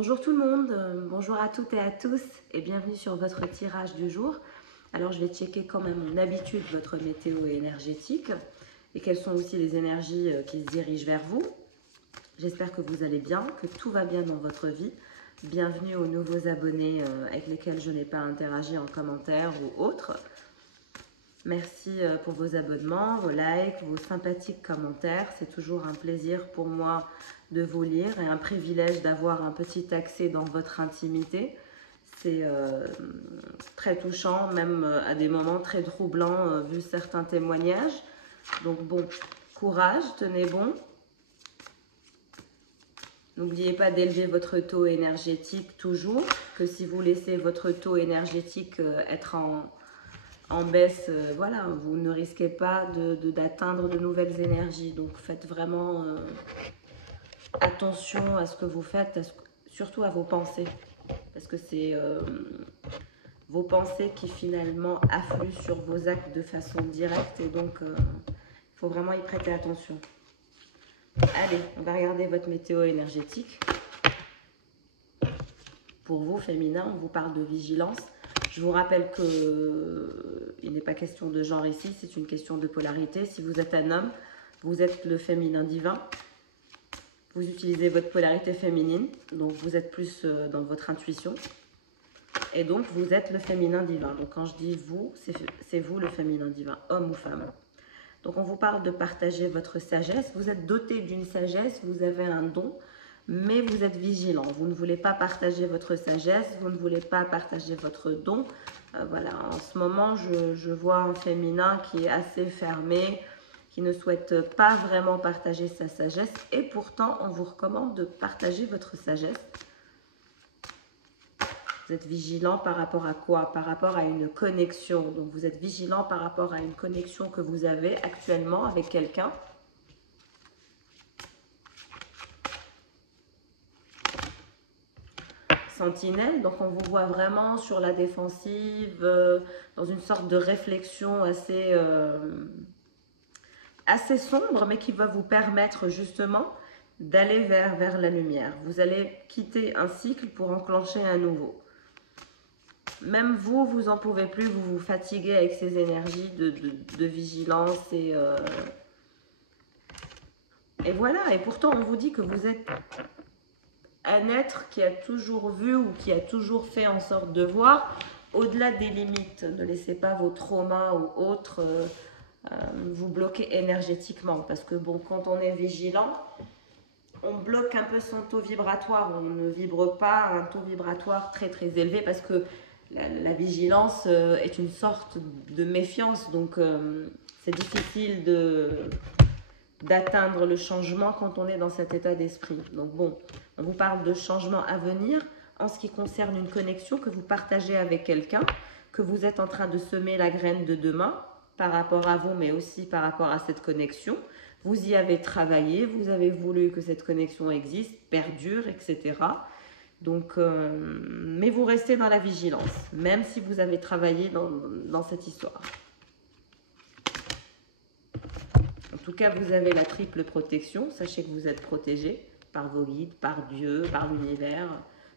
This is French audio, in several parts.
Bonjour tout le monde, bonjour à toutes et à tous et bienvenue sur votre tirage du jour. Alors je vais checker comme à mon habitude votre météo énergétique et quelles sont aussi les énergies qui se dirigent vers vous. J'espère que vous allez bien, que tout va bien dans votre vie. Bienvenue aux nouveaux abonnés avec lesquels je n'ai pas interagi en commentaire ou autre. Merci pour vos abonnements, vos likes, vos sympathiques commentaires. C'est toujours un plaisir pour moi de vous lire et un privilège d'avoir un petit accès dans votre intimité. C'est très touchant, même à des moments très troublants vu certains témoignages. Donc bon, courage, tenez bon. N'oubliez pas d'élever votre taux énergétique toujours, que si vous laissez votre taux énergétique être en baisse, voilà, vous ne risquez pas d'atteindre de nouvelles énergies. Donc faites vraiment attention à ce que vous faites, surtout à vos pensées. Parce que c'est vos pensées qui finalement affluent sur vos actes de façon directe. Et donc, il faut vraiment y prêter attention. Allez, on va regarder votre météo énergétique. Pour vous, féminin, on vous parle de vigilance. Je vous rappelle qu'il n'est pas question de genre ici, c'est une question de polarité. Si vous êtes un homme, vous êtes le féminin divin. Vous utilisez votre polarité féminine, donc vous êtes plus dans votre intuition. Et donc, vous êtes le féminin divin. Donc, quand je dis vous, c'est vous le féminin divin, homme ou femme. Donc, on vous parle de partager votre sagesse. Vous êtes doté d'une sagesse, vous avez un don, mais vous êtes vigilant. Vous ne voulez pas partager votre sagesse, vous ne voulez pas partager votre don. Voilà, en ce moment, je vois un féminin qui est assez fermé, qui ne souhaite pas vraiment partager sa sagesse. Et pourtant, on vous recommande de partager votre sagesse. Vous êtes vigilant par rapport à quoi? Par rapport à une connexion. Donc, vous êtes vigilant par rapport à une connexion que vous avez actuellement avec quelqu'un. Sentinelle, donc on vous voit vraiment sur la défensive, dans une sorte de réflexion assez sombre, mais qui va vous permettre justement d'aller vers la lumière. Vous allez quitter un cycle pour enclencher un nouveau. Même vous, vous n'en pouvez plus, vous vous fatiguez avec ces énergies de vigilance et voilà. Et pourtant, on vous dit que vous êtes un être qui a toujours vu ou qui a toujours fait en sorte de voir au-delà des limites. Ne laissez pas vos traumas ou autres vous bloquer énergétiquement. Parce que bon, quand on est vigilant, on bloque un peu son taux vibratoire. On ne vibre pas un taux vibratoire très très élevé parce que la vigilance est une sorte de méfiance. Donc c'est difficile d'atteindre le changement quand on est dans cet état d'esprit. Donc bon, on vous parle de changement à venir en ce qui concerne une connexion que vous partagez avec quelqu'un, que vous êtes en train de semer la graine de demain par rapport à vous, mais aussi par rapport à cette connexion. Vous y avez travaillé, vous avez voulu que cette connexion existe, perdure, etc. Donc, mais vous restez dans la vigilance, même si vous avez travaillé dans cette histoire. En tout cas, vous avez la triple protection. Sachez que vous êtes protégé par vos guides, par Dieu, par l'univers,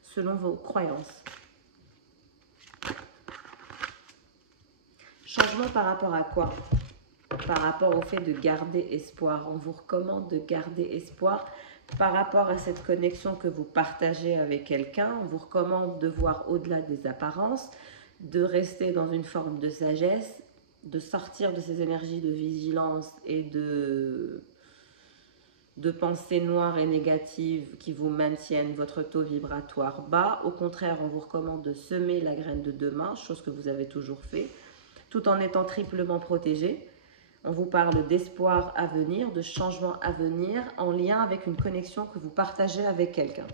selon vos croyances. Changement par rapport à quoi? Par rapport au fait de garder espoir. On vous recommande de garder espoir par rapport à cette connexion que vous partagez avec quelqu'un. On vous recommande de voir au-delà des apparences, de rester dans une forme de sagesse, de sortir de ces énergies de vigilance et de pensées noires et négatives qui vous maintiennent votre taux vibratoire bas. Au contraire, on vous recommande de semer la graine de demain, chose que vous avez toujours fait, tout en étant triplement protégé. On vous parle d'espoir à venir, de changement à venir, en lien avec une connexion que vous partagez avec quelqu'un.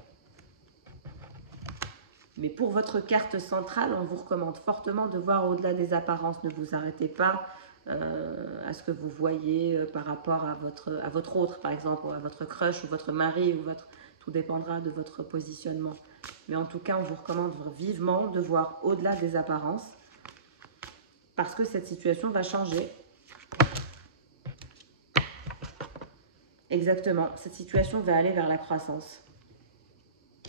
Mais pour votre carte centrale, on vous recommande fortement de voir au-delà des apparences. Ne vous arrêtez pas à ce que vous voyez par rapport à votre autre, par exemple, à votre crush ou votre mari, ou tout dépendra de votre positionnement. Mais en tout cas, on vous recommande vivement de voir au-delà des apparences parce que cette situation va changer. Exactement, cette situation va aller vers la croissance.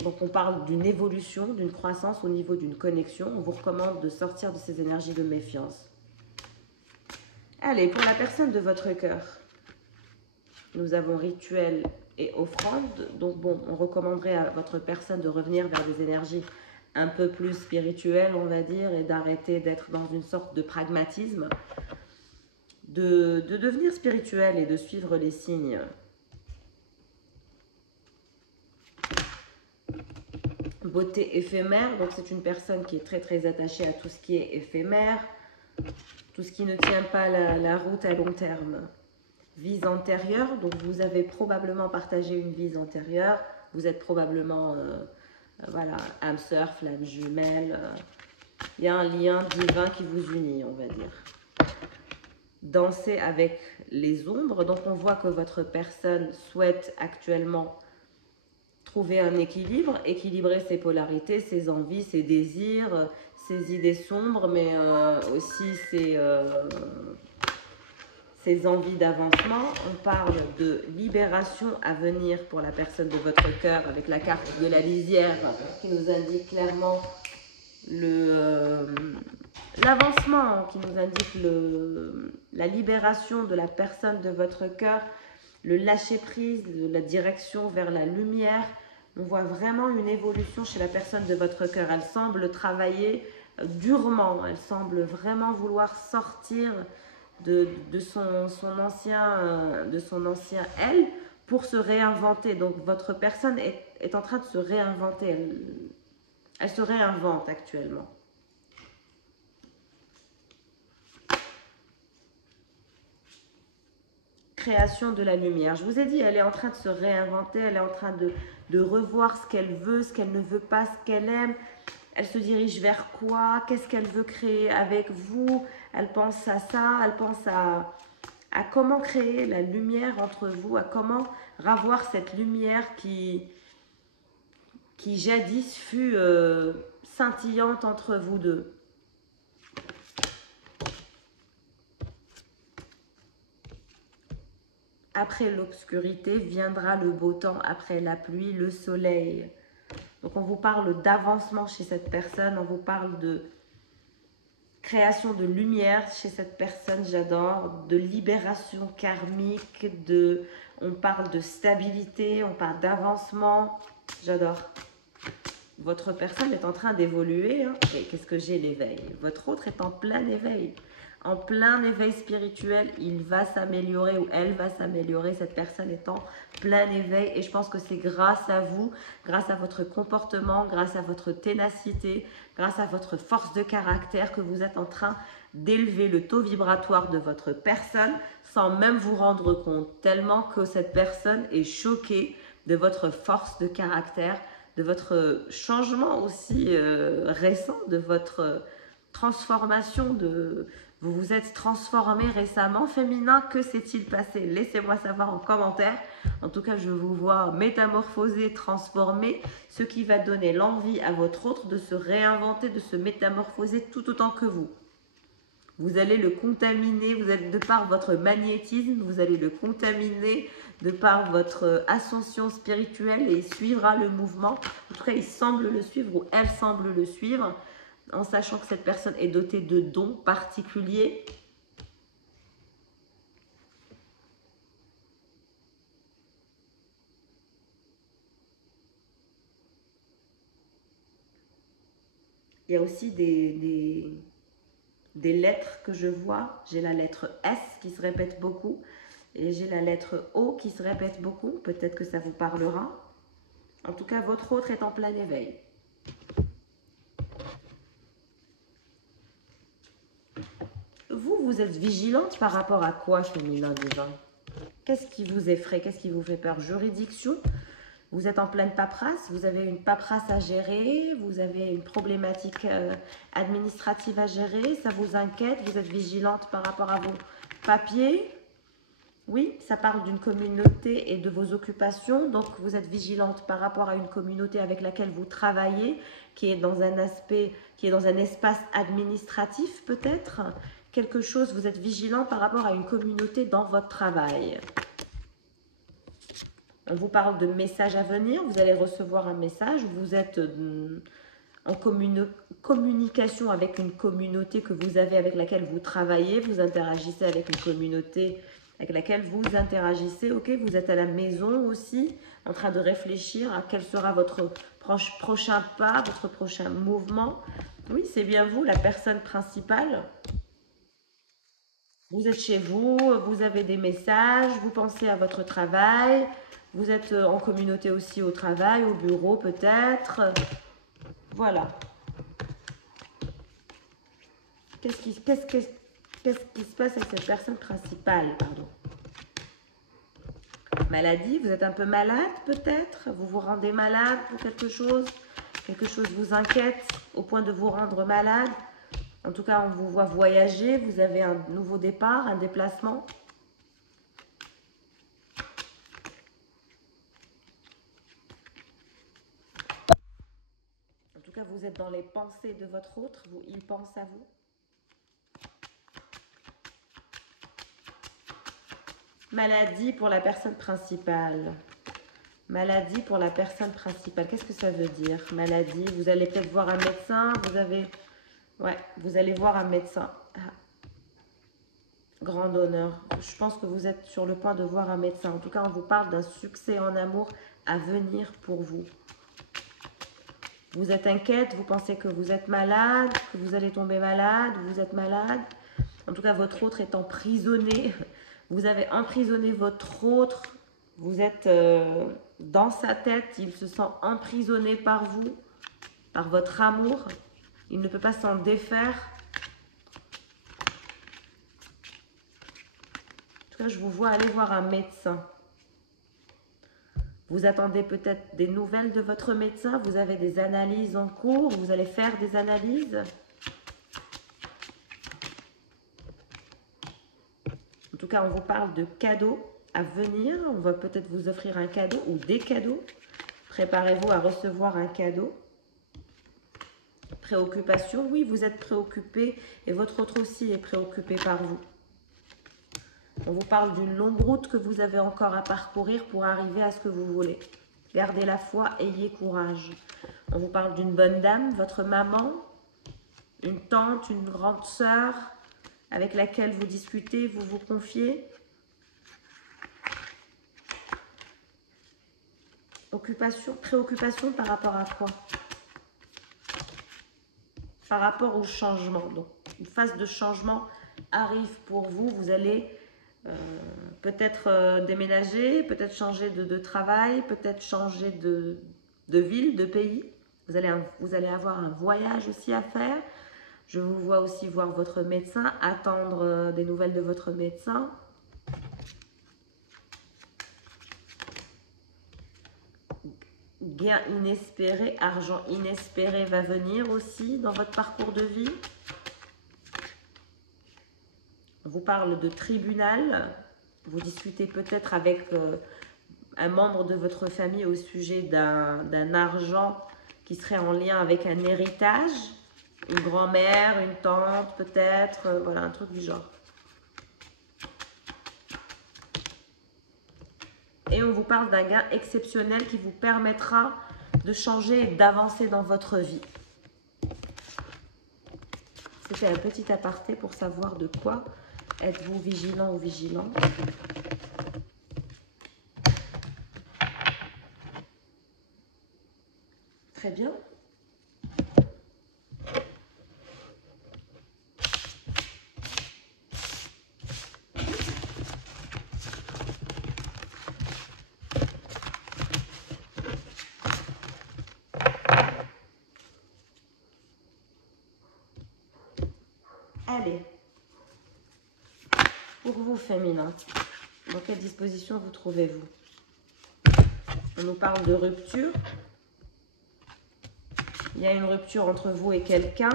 Donc on parle d'une évolution, d'une croissance au niveau d'une connexion. On vous recommande de sortir de ces énergies de méfiance. Allez, pour la personne de votre cœur, nous avons rituel et offrande. Donc bon, on recommanderait à votre personne de revenir vers des énergies un peu plus spirituelles, on va dire, et d'arrêter d'être dans une sorte de pragmatisme, de devenir spirituel et de suivre les signes. Beauté éphémère, donc c'est une personne qui est très attachée à tout ce qui est éphémère, tout ce qui ne tient pas la route à long terme. Vie antérieure, donc vous avez probablement partagé une vie antérieure, vous êtes probablement, voilà, âme sœur, flamme jumelle, il y a un lien divin qui vous unit, on va dire. Danser avec les ombres, donc on voit que votre personne souhaite actuellement trouver un équilibre, équilibrer ses polarités, ses envies, ses désirs, ses idées sombres, mais aussi ses envies d'avancement. On parle de libération à venir pour la personne de votre cœur avec la carte de la lisière qui nous indique clairement l'avancement, qui nous indique la libération de la personne de votre cœur, le lâcher-prise, la direction vers la lumière. On voit vraiment une évolution chez la personne de votre cœur. Elle semble travailler durement, elle semble vraiment vouloir sortir de son ancien elle pour se réinventer. Donc votre personne est en train de se réinventer. Elle se réinvente actuellement. Création de la lumière. Je vous ai dit, elle est en train de se réinventer, elle est en train de revoir ce qu'elle veut, ce qu'elle ne veut pas, ce qu'elle aime. Elle se dirige vers quoi? Qu'est-ce qu'elle veut créer avec vous? Elle pense à ça, elle pense à comment créer la lumière entre vous, à comment ravoir cette lumière qui jadis fut scintillante entre vous deux. Après l'obscurité viendra le beau temps, après la pluie, le soleil. Donc on vous parle d'avancement chez cette personne, on vous parle de création de lumière chez cette personne, j'adore, de libération karmique, on parle de stabilité, on parle d'avancement, j'adore. Votre personne est en train d'évoluer, hein. Et qu'est-ce que j'ai? L'éveil. Votre autre est en plein éveil. En plein éveil spirituel, il va s'améliorer ou elle va s'améliorer. Cette personne est en plein éveil et je pense que c'est grâce à vous, grâce à votre comportement, grâce à votre ténacité, grâce à votre force de caractère que vous êtes en train d'élever le taux vibratoire de votre personne sans même vous rendre compte, tellement que cette personne est choquée de votre force de caractère, de votre changement aussi récent, de votre transformation, vous vous êtes transformé récemment. Féminin, que s'est-il passé? Laissez-moi savoir en commentaire. En tout cas, je vous vois métamorphosé, transformé, ce qui va donner l'envie à votre autre de se réinventer, de se métamorphoser tout autant que vous. Vous allez le contaminer, vous êtes, de par votre magnétisme, vous allez le contaminer de par votre ascension spirituelle et il suivra le mouvement. En tout cas, il semble le suivre ou elle semble le suivre, en sachant que cette personne est dotée de dons particuliers. Il y a aussi des lettres que je vois. J'ai la lettre S qui se répète beaucoup et j'ai la lettre O qui se répète beaucoup. Peut-être que ça vous parlera. En tout cas, votre autre est en plein éveil. Vous êtes vigilante par rapport à quoi, féminin divin? Qu'est-ce qui vous effraie? Qu'est-ce qui vous fait peur? Juridiction? Vous êtes en pleine paperasse? Vous avez une paperasse à gérer? Vous avez une problématique administrative à gérer? Ça vous inquiète? Vous êtes vigilante par rapport à vos papiers? Oui, ça parle d'une communauté et de vos occupations. Donc, vous êtes vigilante par rapport à une communauté avec laquelle vous travaillez, qui est dans un aspect, qui est dans un espace administratif peut-être. Quelque chose, vous êtes vigilant par rapport à une communauté dans votre travail. On vous parle de messages à venir. Vous allez recevoir un message. Vous êtes en communication avec une communauté que vous avez, avec laquelle vous travaillez. Vous interagissez avec une communauté avec laquelle vous interagissez. Ok, vous êtes à la maison aussi, en train de réfléchir à quel sera votre prochain pas, votre prochain mouvement. Oui, c'est bien vous, la personne principale. Vous êtes chez vous, vous avez des messages, vous pensez à votre travail, vous êtes en communauté aussi au travail, au bureau peut-être. Voilà. Qu'est-ce qui se passe avec cette personne principale, pardon? Maladie, vous êtes un peu malade peut-être? Vous vous rendez malade pour quelque chose vous inquiète au point de vous rendre malade? En tout cas, on vous voit voyager, vous avez un nouveau départ, un déplacement. En tout cas, vous êtes dans les pensées de votre autre, il pense à vous. Maladie pour la personne principale. Maladie pour la personne principale. Qu'est-ce que ça veut dire? Maladie, vous allez peut-être voir un médecin, vous allez voir un médecin. Grand honneur. Je pense que vous êtes sur le point de voir un médecin. En tout cas, on vous parle d'un succès en amour à venir pour vous. Vous êtes inquiète, vous pensez que vous êtes malade, que vous allez tomber malade, vous êtes malade. En tout cas, votre autre est emprisonné. Vous avez emprisonné votre autre. Vous êtes dans sa tête. Il se sent emprisonné par vous, par votre amour. Il ne peut pas s'en défaire. En tout cas, je vous vois aller voir un médecin. Vous attendez peut-être des nouvelles de votre médecin. Vous avez des analyses en cours. Vous allez faire des analyses. En tout cas, on vous parle de cadeaux à venir. On va peut-être vous offrir un cadeau ou des cadeaux. Préparez-vous à recevoir un cadeau. Préoccupation, oui, vous êtes préoccupé et votre autre aussi est préoccupé par vous. On vous parle d'une longue route que vous avez encore à parcourir pour arriver à ce que vous voulez. Gardez la foi, ayez courage. On vous parle d'une bonne dame, votre maman, une tante, une grande sœur avec laquelle vous discutez, vous vous confiez. Préoccupation par rapport à quoi? Par rapport au changement. Donc, une phase de changement arrive pour vous. Vous allez peut-être déménager, peut-être changer de travail, peut-être changer de ville, de pays. Vous allez avoir un voyage aussi à faire. Je vous vois aussi voir votre médecin, attendre des nouvelles de votre médecin. Gain inespéré, argent inespéré va venir aussi dans votre parcours de vie. On vous parle de tribunal. Vous discutez peut-être avec un membre de votre famille au sujet d'un argent qui serait en lien avec un héritage. Une grand-mère, une tante peut-être, voilà, un truc du genre. Et on vous parle d'un gain exceptionnel qui vous permettra de changer et d'avancer dans votre vie. C'était un petit aparté pour savoir de quoi êtes-vous vigilant ou vigilante. Très bien. Allez, pour vous féminin, dans quelle disposition vous trouvez-vous? On nous parle de rupture. Il y a une rupture entre vous et quelqu'un.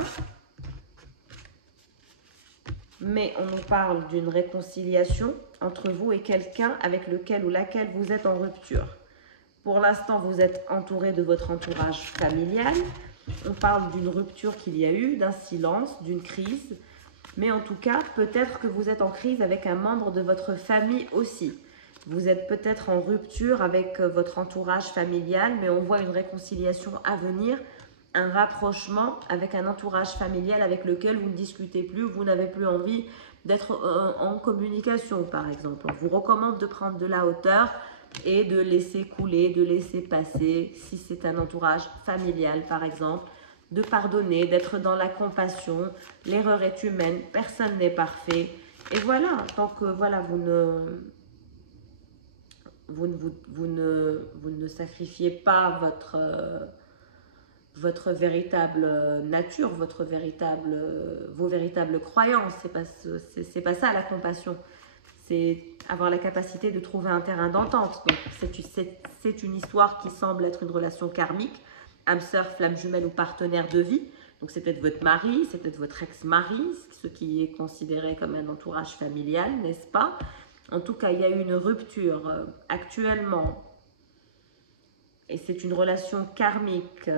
Mais on nous parle d'une réconciliation entre vous et quelqu'un avec lequel ou laquelle vous êtes en rupture. Pour l'instant, vous êtes entouré de votre entourage familial. On parle d'une rupture qu'il y a eu, d'un silence, d'une crise. Mais en tout cas, peut-être que vous êtes en crise avec un membre de votre famille aussi. Vous êtes peut-être en rupture avec votre entourage familial, mais on voit une réconciliation à venir, un rapprochement avec un entourage familial avec lequel vous ne discutez plus, vous n'avez plus envie d'être en communication, par exemple. On vous recommande de prendre de la hauteur et de laisser couler, de laisser passer, si c'est un entourage familial, par exemple, de pardonner, d'être dans la compassion. L'erreur est humaine, personne n'est parfait. Et voilà, tant que voilà, vous ne sacrifiez pas votre véritable nature, vos véritables croyances. C'est pas ça la compassion. C'est avoir la capacité de trouver un terrain d'entente. Donc c'est une histoire qui semble être une relation karmique, âme sœur, flamme jumelle ou partenaire de vie. Donc c'est peut-être votre mari, c'est peut-être votre ex-mari, ce qui est considéré comme un entourage familial, n'est-ce pas? En tout cas, il y a eu une rupture actuellement. Et c'est une relation karmique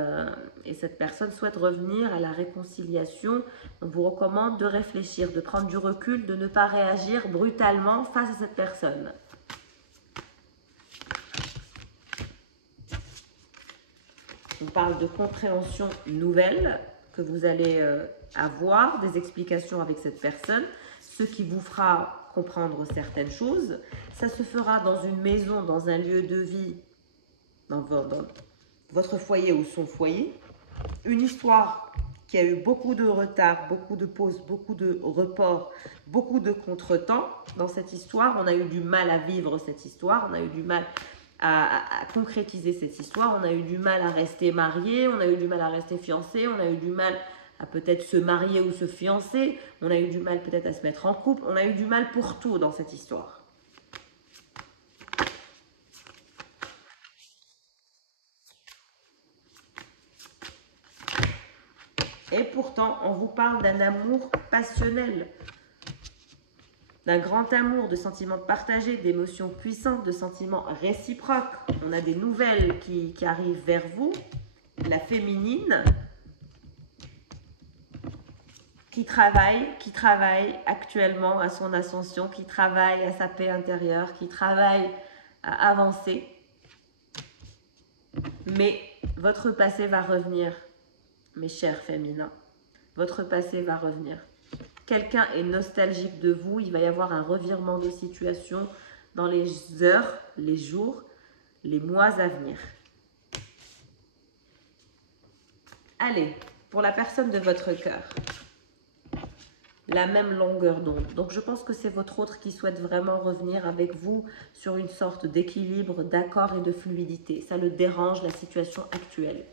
et cette personne souhaite revenir à la réconciliation. On vous recommande de réfléchir, de prendre du recul, de ne pas réagir brutalement face à cette personne. On parle de compréhension nouvelle que vous allez avoir, des explications avec cette personne, ce qui vous fera comprendre certaines choses. Ça se fera dans une maison, dans un lieu de vie, dans votre foyer ou son foyer. Une histoire qui a eu beaucoup de retard, beaucoup de pauses, beaucoup de reports, beaucoup de contretemps. Dans cette histoire, on a eu du mal à vivre cette histoire, on a eu du mal à concrétiser cette histoire, on a eu du mal à rester marié, on a eu du mal à rester fiancé, on a eu du mal à peut-être se marier ou se fiancer, on a eu du mal peut-être à se mettre en couple, on a eu du mal pour tout dans cette histoire. Et pourtant, on vous parle d'un amour passionnel, d'un grand amour, de sentiments partagés, d'émotions puissantes, de sentiments réciproques. On a des nouvelles qui arrivent vers vous, la féminine, qui travaille actuellement à son ascension, qui travaille à sa paix intérieure, qui travaille à avancer. Mais votre passé va revenir, mes chers féminins. Votre passé va revenir. Quelqu'un est nostalgique de vous, il va y avoir un revirement de situation dans les heures, les jours, les mois à venir. Allez, pour la personne de votre cœur, la même longueur d'onde. Donc je pense que c'est votre autre qui souhaite vraiment revenir avec vous sur une sorte d'équilibre, d'accord et de fluidité. Ça le dérange, la situation actuelle.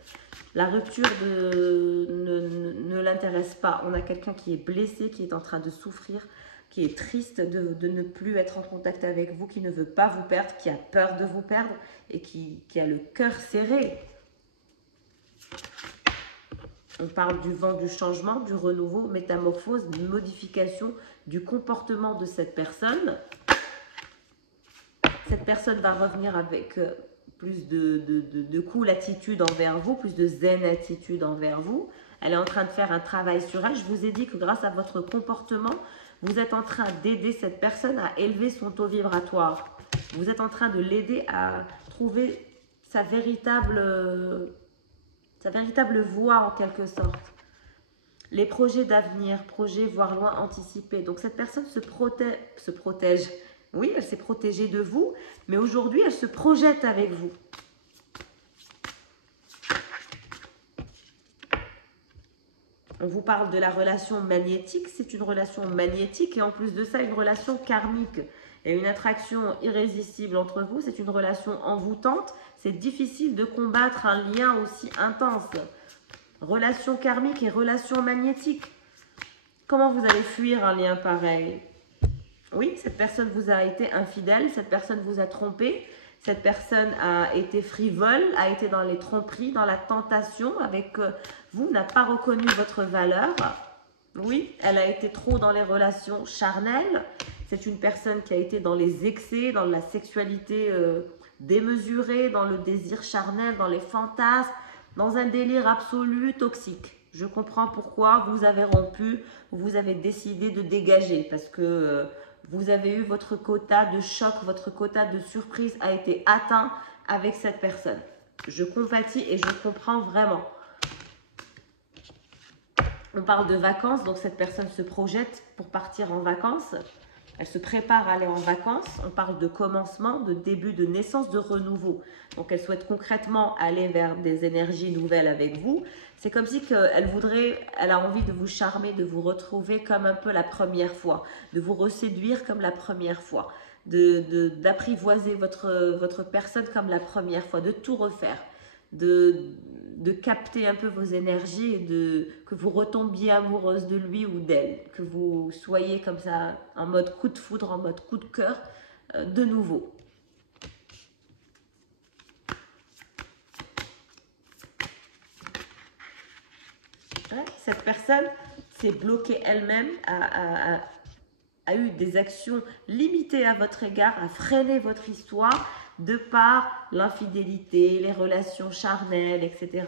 La rupture ne l'intéresse pas. On a quelqu'un qui est blessé, qui est en train de souffrir, qui est triste de ne plus être en contact avec vous, qui ne veut pas vous perdre, qui a peur de vous perdre et qui a le cœur serré. On parle du vent du changement, du renouveau, métamorphose, d'une modification du comportement de cette personne. Cette personne va revenir avec plus de cool attitude envers vous, plus de zen attitude envers vous. Elle est en train de faire un travail sur elle. Je vous ai dit que grâce à votre comportement, vous êtes en train d'aider cette personne à élever son taux vibratoire. Vous êtes en train de l'aider à trouver sa véritable voie en quelque sorte. Les projets d'avenir, projets voir loin, anticiper. Donc cette personne se protège. Oui, elle s'est protégée de vous, mais aujourd'hui elle se projette avec vous. On vous parle de la relation magnétique, c'est une relation magnétique et en plus de ça une relation karmique. Il y a une attraction irrésistible entre vous, c'est une relation envoûtante, c'est difficile de combattre un lien aussi intense. Relation karmique et relation magnétique. Comment vous allez fuir un lien pareil? Oui, cette personne vous a été infidèle, cette personne vous a trompé, cette personne a été frivole, a été dans les tromperies, dans la tentation avec vous, n'a pas reconnu votre valeur. Oui, elle a été trop dans les relations charnelles. C'est une personne qui a été dans les excès, dans la sexualité démesurée, dans le désir charnel, dans les fantasmes, dans un délire absolu toxique. Je comprends pourquoi vous avez rompu, vous avez décidé de dégager parce que vous avez eu votre quota de choc, votre quota de surprise a été atteint avec cette personne. Je compatis et je comprends vraiment. On parle de vacances, donc cette personne se projette pour partir en vacances. Elle se prépare à aller en vacances. On parle de commencement, de début, de naissance, de renouveau. Donc, elle souhaite concrètement aller vers des énergies nouvelles avec vous. C'est comme si elle a envie de vous charmer, de vous retrouver comme un peu la première fois, de vous reséduire comme la première fois, d'apprivoiser votre personne comme la première fois, de tout refaire, de capter un peu vos énergies et que vous retombiez amoureuse de lui ou d'elle, que vous soyez comme ça en mode coup de foudre, en mode coup de cœur de nouveau. Ouais, cette personne s'est bloquée elle-même, a eu des actions limitées à votre égard, a freiné votre histoire de par l'infidélité, les relations charnelles, etc.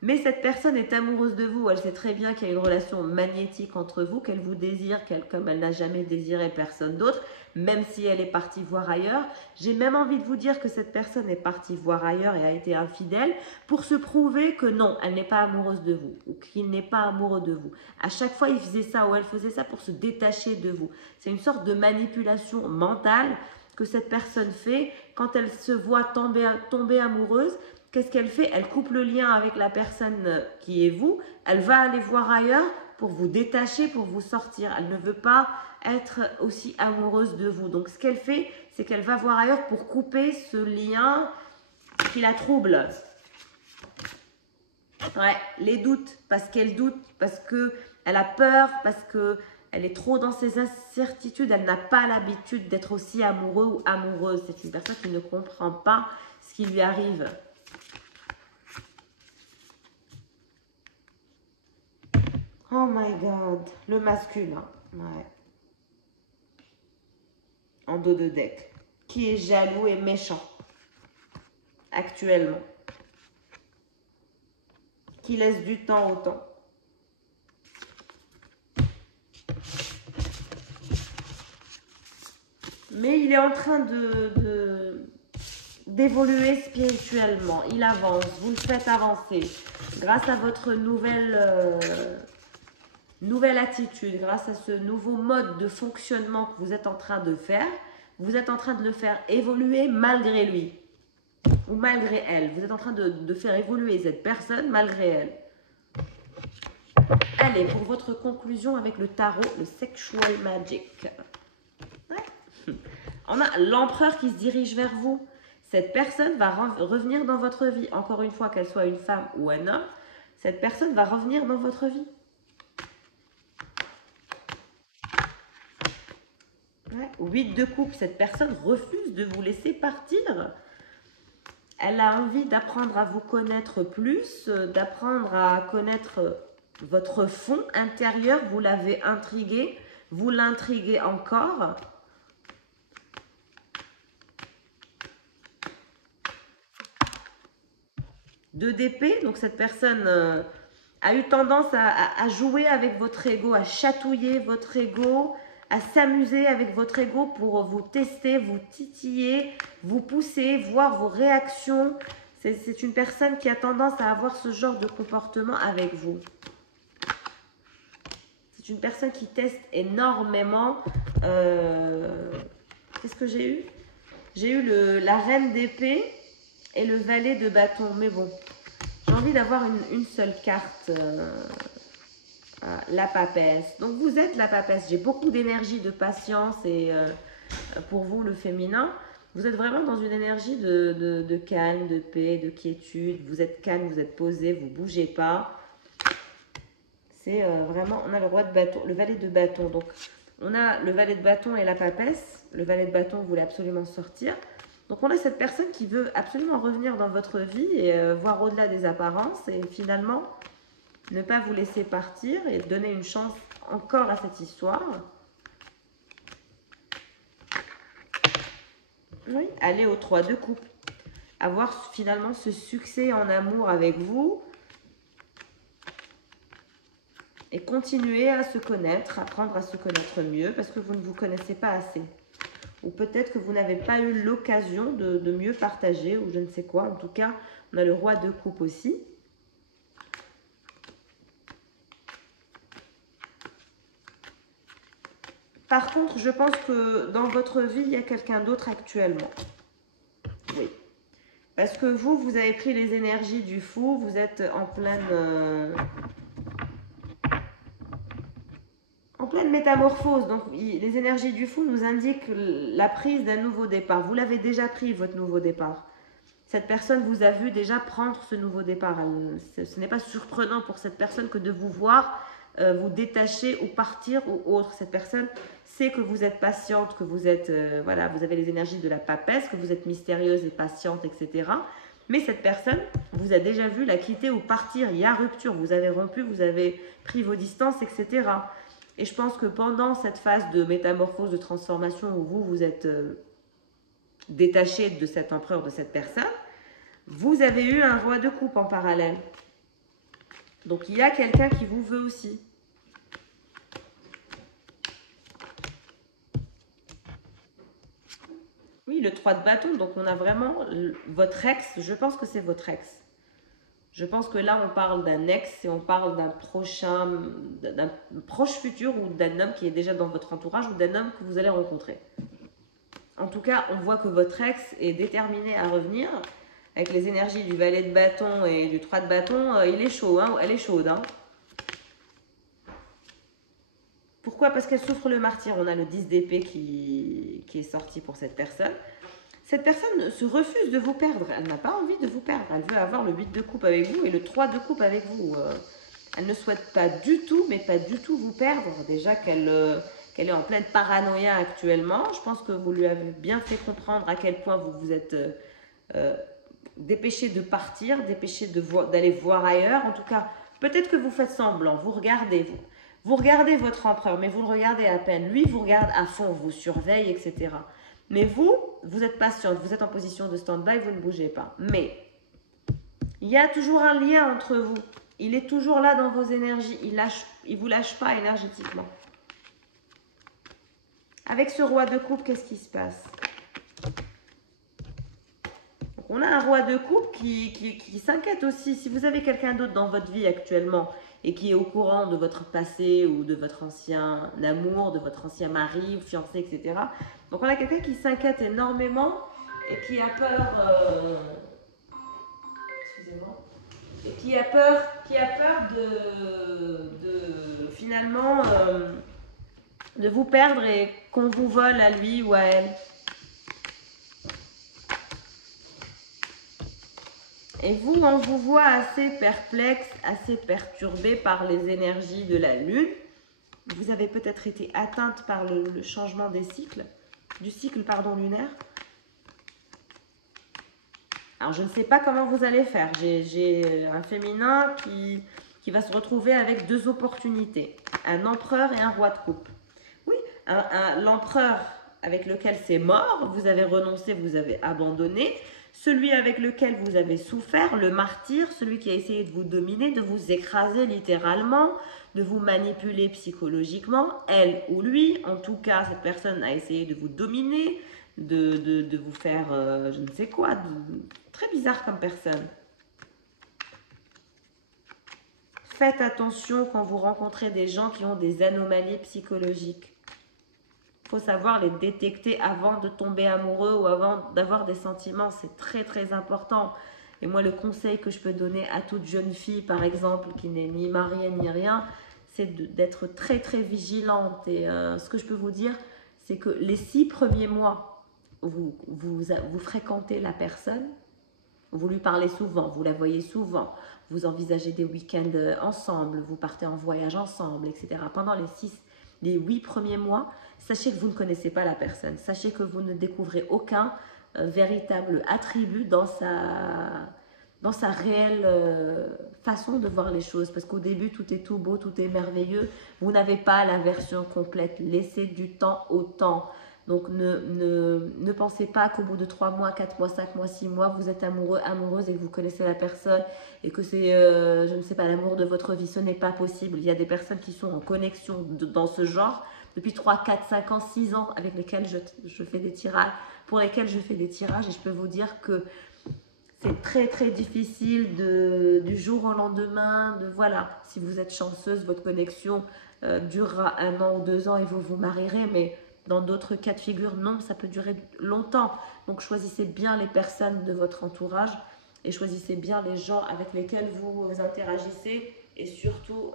Mais cette personne est amoureuse de vous, elle sait très bien qu'il y a une relation magnétique entre vous, qu'elle vous désire, comme elle n'a jamais désiré personne d'autre, même si elle est partie voir ailleurs. J'ai même envie de vous dire que cette personne est partie voir ailleurs et a été infidèle pour se prouver que non, elle n'est pas amoureuse de vous ou qu'il n'est pas amoureux de vous. À chaque fois, il faisait ça ou elle faisait ça pour se détacher de vous. C'est une sorte de manipulation mentale que cette personne fait quand elle se voit tomber amoureuse. Qu'est-ce qu'elle fait? Elle coupe le lien avec la personne qui est vous. Elle va aller voir ailleurs pour vous détacher, pour vous sortir. Elle ne veut pas être aussi amoureuse de vous. Donc, ce qu'elle fait, c'est qu'elle va voir ailleurs pour couper ce lien qui la trouble. Ouais, les doutes, parce qu'elle doute, parce qu'elle a peur, parce qu'elle est trop dans ses incertitudes. Elle n'a pas l'habitude d'être aussi amoureux ou amoureuse. C'est une personne qui ne comprend pas ce qui lui arrive. Oh my God, le masculin, ouais. En dos de deck, qui est jaloux et méchant, actuellement, qui laisse du temps au temps. Mais il est en train d'évoluer spirituellement, il avance, vous le faites avancer, grâce à votre nouvelle attitude, grâce à ce nouveau mode de fonctionnement que vous êtes en train de faire, vous êtes en train de le faire évoluer malgré lui ou malgré elle. Vous êtes en train de faire évoluer cette personne malgré elle. Allez, pour votre conclusion avec le tarot, le Sexual Magic. Ouais. On a l'empereur qui se dirige vers vous. Cette personne va revenir dans votre vie. Encore une fois, qu'elle soit une femme ou un homme, cette personne va revenir dans votre vie. Ouais. 8 de coupe, cette personne refuse de vous laisser partir. Elle a envie d'apprendre à vous connaître plus, d'apprendre à connaître votre fond intérieur. Vous l'avez intrigué, vous l'intriguez encore. Deux d'épée, donc cette personne a eu tendance à jouer avec votre ego, à chatouiller votre ego, à s'amuser avec votre ego pour vous tester, vous titiller, vous pousser, voir vos réactions. C'est une personne qui a tendance à avoir ce genre de comportement avec vous. C'est une personne qui teste énormément. Qu'est-ce que j'ai eu? J'ai eu la reine d'épée et le valet de bâton. Mais bon, j'ai envie d'avoir une seule carte. La papesse. Donc vous êtes la papesse. J'ai beaucoup d'énergie, de patience et pour vous le féminin, vous êtes vraiment dans une énergie de calme, de paix, de quiétude. Vous êtes calme, vous êtes posé, vous ne bougez pas. C'est vraiment, on a le roi de bâton, le valet de bâton. Donc on a le valet de bâton et la papesse. Le valet de bâton voulait absolument sortir. Donc on a cette personne qui veut absolument revenir dans votre vie et voir au-delà des apparences et finalement ne pas vous laisser partir et donner une chance encore à cette histoire. Oui, aller au 3 de coupe. Avoir finalement ce succès en amour avec vous. Et continuez à se connaître, apprendre à se connaître mieux parce que vous ne vous connaissez pas assez. Ou peut-être que vous n'avez pas eu l'occasion de mieux partager ou je ne sais quoi. En tout cas, on a le roi de coupe aussi. Par contre, je pense que dans votre vie, il y a quelqu'un d'autre actuellement. Oui. Parce que vous avez pris les énergies du fou, vous êtes en pleine métamorphose. Donc, les énergies du fou nous indiquent la prise d'un nouveau départ. Vous l'avez déjà pris, votre nouveau départ. Cette personne vous a vu déjà prendre ce nouveau départ. Ce n'est pas surprenant pour cette personne que de vous voir vous détacher ou partir ou autre. Cette personne sait que vous êtes patiente, que vous êtes, voilà, vous avez les énergies de la papesse, que vous êtes mystérieuse et patiente, etc. Mais cette personne vous a déjà vu la quitter ou partir. Il y a rupture, vous avez rompu, vous avez pris vos distances, etc. Et je pense que pendant cette phase de métamorphose, de transformation où vous êtes détaché de cet empereur, de cette personne, vous avez eu un roi de coupe en parallèle. Donc il y a quelqu'un qui vous veut aussi. Oui, le 3 de bâton, donc on a vraiment votre ex, je pense que c'est votre ex. Je pense que là, on parle d'un ex et on parle d'un proche futur ou d'un homme qui est déjà dans votre entourage ou d'un homme que vous allez rencontrer. En tout cas, on voit que votre ex est déterminé à revenir. Avec les énergies du valet de bâton et du 3 de bâton, il est chaud, hein, elle est chaude. Hein. Pourquoi? Parce qu'elle souffre le martyre. On a le 10 d'épée qui est sorti pour cette personne. Cette personne se refuse de vous perdre. Elle n'a pas envie de vous perdre. Elle veut avoir le 8 de coupe avec vous et le 3 de coupe avec vous. Elle ne souhaite pas du tout, mais pas du tout vous perdre. Déjà qu'elle est en pleine paranoïa actuellement. Je pense que vous lui avez bien fait comprendre à quel point vous vous êtes dépêché de partir, dépêché d'aller voir ailleurs. En tout cas, peut-être que vous faites semblant. Vous regardez, vous regardez votre empereur, mais vous le regardez à peine. Lui, vous regarde à fond, vous surveille, etc. Mais vous êtes patiente, vous êtes en position de stand-by, vous ne bougez pas. Mais il y a toujours un lien entre vous. Il est toujours là dans vos énergies. Il ne vous lâche pas énergétiquement. Avec ce roi de coupe, qu'est-ce qui se passe? Donc, on a un roi de coupe qui s'inquiète aussi. Si vous avez quelqu'un d'autre dans votre vie actuellement et qui est au courant de votre passé ou de votre ancien amour, de votre ancien mari ou fiancé, etc. Donc, on a quelqu'un qui s'inquiète énormément et qui a peur... excusez-moi. Et qui a peur de finalement de vous perdre et qu'on vous vole à lui ou à elle. Et vous, on vous voit assez perplexe, assez perturbé par les énergies de la lune. Vous avez peut-être été atteinte par le changement des cycles, du cycle lunaire. Alors, je ne sais pas comment vous allez faire. J'ai un féminin qui va se retrouver avec deux opportunités. Un empereur et un roi de coupe. Oui, l'empereur avec lequel c'est mort, vous avez renoncé, vous avez abandonné. Celui avec lequel vous avez souffert, le martyr, celui qui a essayé de vous dominer, de vous écraser littéralement, de vous manipuler psychologiquement, elle ou lui, en tout cas, cette personne a essayé de vous dominer, de vous faire je ne sais quoi, très bizarre comme personne. Faites attention quand vous rencontrez des gens qui ont des anomalies psychologiques. Il faut savoir les détecter avant de tomber amoureux ou avant d'avoir des sentiments. C'est très très important. Et moi, le conseil que je peux donner à toute jeune fille, par exemple, qui n'est ni mariée ni rien, c'est d'être très très vigilante. Et ce que je peux vous dire, c'est que les 6 premiers mois, vous fréquentez la personne, vous lui parlez souvent, vous la voyez souvent, vous envisagez des week-ends ensemble, vous partez en voyage ensemble, etc. Pendant les 8 premiers mois, sachez que vous ne connaissez pas la personne. Sachez que vous ne découvrez aucun véritable attribut dans sa réelle façon de voir les choses. Parce qu'au début, tout est tout beau, tout est merveilleux. Vous n'avez pas la version complète. Laissez du temps au temps. Donc, ne pensez pas qu'au bout de 3 mois, 4 mois, 5 mois, 6 mois, vous êtes amoureux, amoureuse et que vous connaissez la personne et que c'est, je ne sais pas, l'amour de votre vie. Ce n'est pas possible. Il y a des personnes qui sont en connexion dans ce genre depuis 3, 4, 5 ans, 6 ans avec lesquelles je fais des tirages, pour lesquels je fais des tirages et je peux vous dire que c'est très très difficile du jour au lendemain, voilà, si vous êtes chanceuse, votre connexion durera 1 an ou 2 ans et vous vous marierez, mais dans d'autres cas de figure, non, ça peut durer longtemps. Donc choisissez bien les personnes de votre entourage et choisissez bien les gens avec lesquels vous interagissez et surtout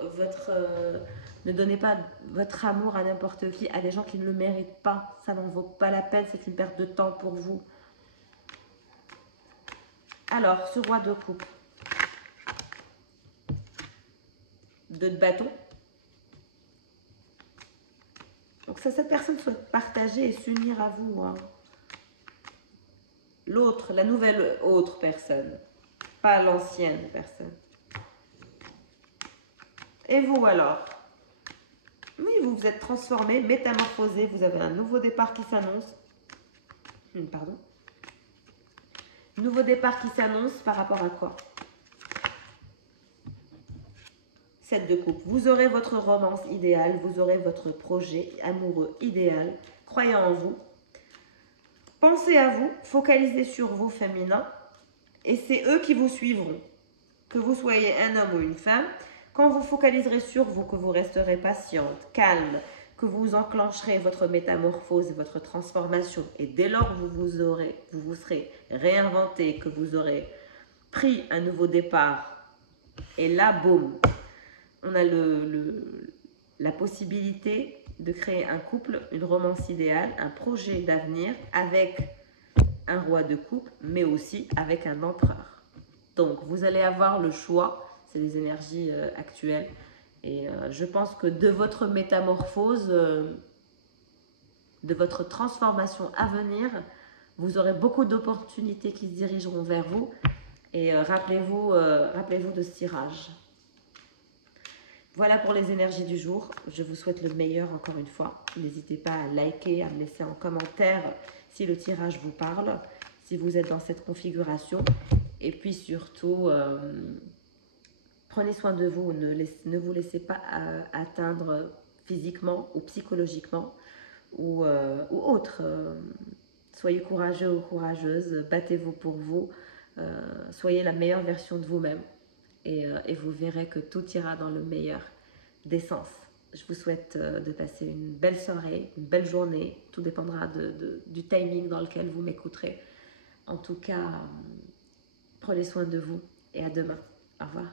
ne donnez pas votre amour à n'importe qui, à des gens qui ne le méritent pas. Ça n'en vaut pas la peine, c'est une perte de temps pour vous. Alors, ce roi de coupe, 2 de bâton. Donc, cette personne souhaite partager et s'unir à vous. Hein. L'autre, la nouvelle autre personne, pas l'ancienne personne. Et vous alors? Oui, vous vous êtes transformé, métamorphosé, vous avez un nouveau départ qui s'annonce. Pardon. Nouveau départ qui s'annonce par rapport à quoi? 7 de coupe. Vous aurez votre romance idéale, vous aurez votre projet amoureux idéal. Croyez en vous. Pensez à vous, focalisez sur vous féminins et c'est eux qui vous suivront. Que vous soyez un homme ou une femme, quand vous focaliserez sur vous, que vous resterez patiente, calme, que vous enclencherez votre métamorphose et votre transformation et dès lors que vous vous serez réinventé, que vous aurez pris un nouveau départ et là, boum, on a la possibilité de créer un couple, une romance idéale, un projet d'avenir avec un roi de coupe, mais aussi avec un empereur. Donc, vous allez avoir le choix, c'est les énergies actuelles. Et je pense que de votre métamorphose, de votre transformation à venir, vous aurez beaucoup d'opportunités qui se dirigeront vers vous. Et rappelez-vous de ce tirage. Voilà pour les énergies du jour. Je vous souhaite le meilleur encore une fois. N'hésitez pas à liker, à me laisser en commentaire si le tirage vous parle, si vous êtes dans cette configuration. Et puis surtout, prenez soin de vous. Ne vous laissez pas atteindre physiquement ou psychologiquement ou autre. Soyez courageux ou courageuse. Battez-vous pour vous. Soyez la meilleure version de vous-même. Et vous verrez que tout ira dans le meilleur des sens. Je vous souhaite de passer une belle soirée, une belle journée. Tout dépendra du timing dans lequel vous m'écouterez. En tout cas, prenez soin de vous et à demain. Au revoir.